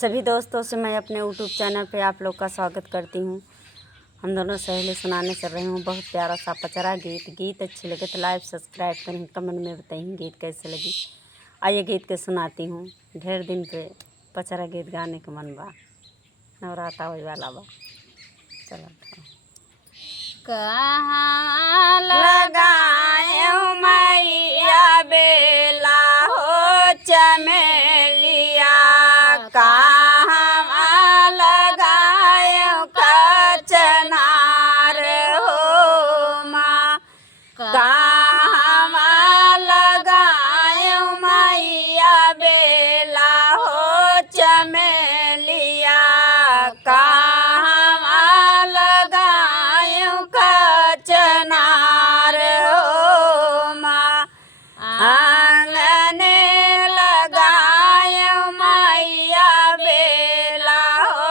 सभी दोस्तों से मैं अपने यूट्यूब चैनल पे आप लोग का स्वागत करती हूँ। हम दोनों सहेली सुनाने चल रही हूँ बहुत प्यारा सा पचरा गीत अच्छी लगे तो लाइक सब्सक्राइब करें, कमेंट में बताइए गीत कैसे लगी। आइए गीत के सुनाती हूँ। ढेर दिन पे पचरा गीत गाने का मन बा, नवराता होए वाला बा। चलो कहाँ लगायो मैया बेला हो चमेलिया, कहाँ लगायो कचनार हो माँ, कहाँ लगायो मैया बेला हो चमेलिया, कहाँ लगायो कचनार हो माँ, आंगने लगायो मैया बेला हो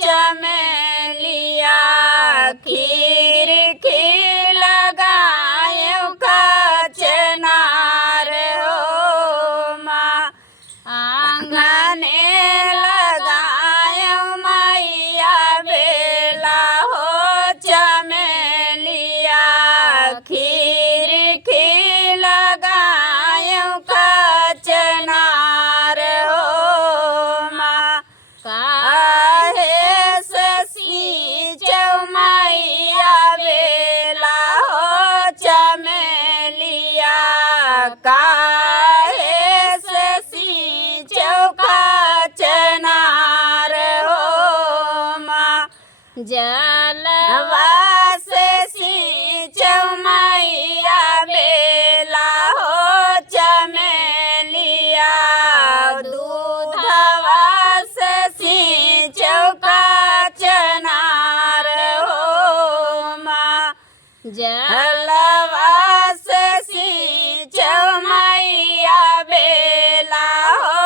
चमेलिया, खिड़की लगायो कचनार हो माँ, आंगने लगायो मैया बेला हो चमेलिया, खिड़की लगायो कचनार हो माँ, काहे से सींचो मैया बेला हो चमेलिया, काहे से सींचो कचनार हो माँ, जलवा से सींचो मैया बेला हो चमेलिया, दूधवा से सींचो कचनार हो माँ, जलवा से सींचो मैया बेला हो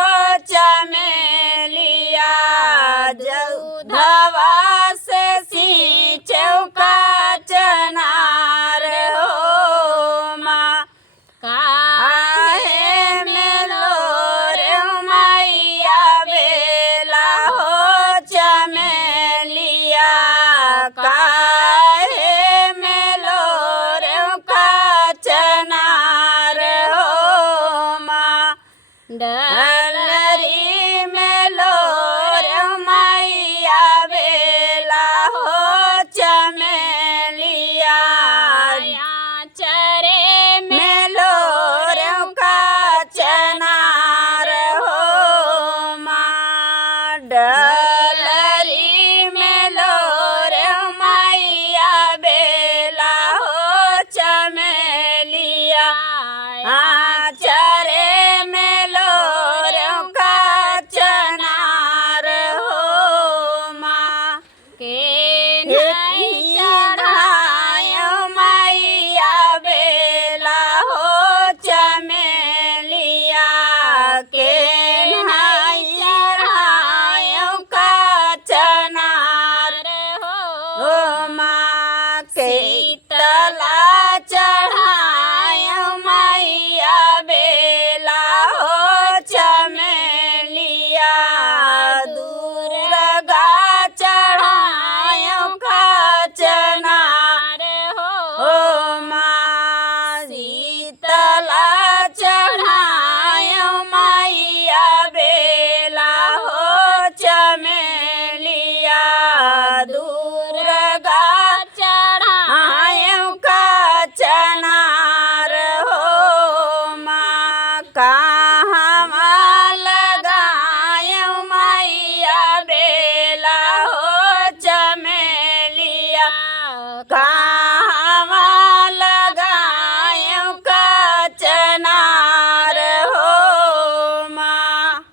चमेलिया, दूधवा से सींचो कचनार हो माँ, काहे मेलोर मैया बेला हो चमेलिया, काहे मेलोर कचनार हो माँ, डलरी मेलोर मैया बेला हो चमेलिया, चरे मेलोर कचनार हो माँ।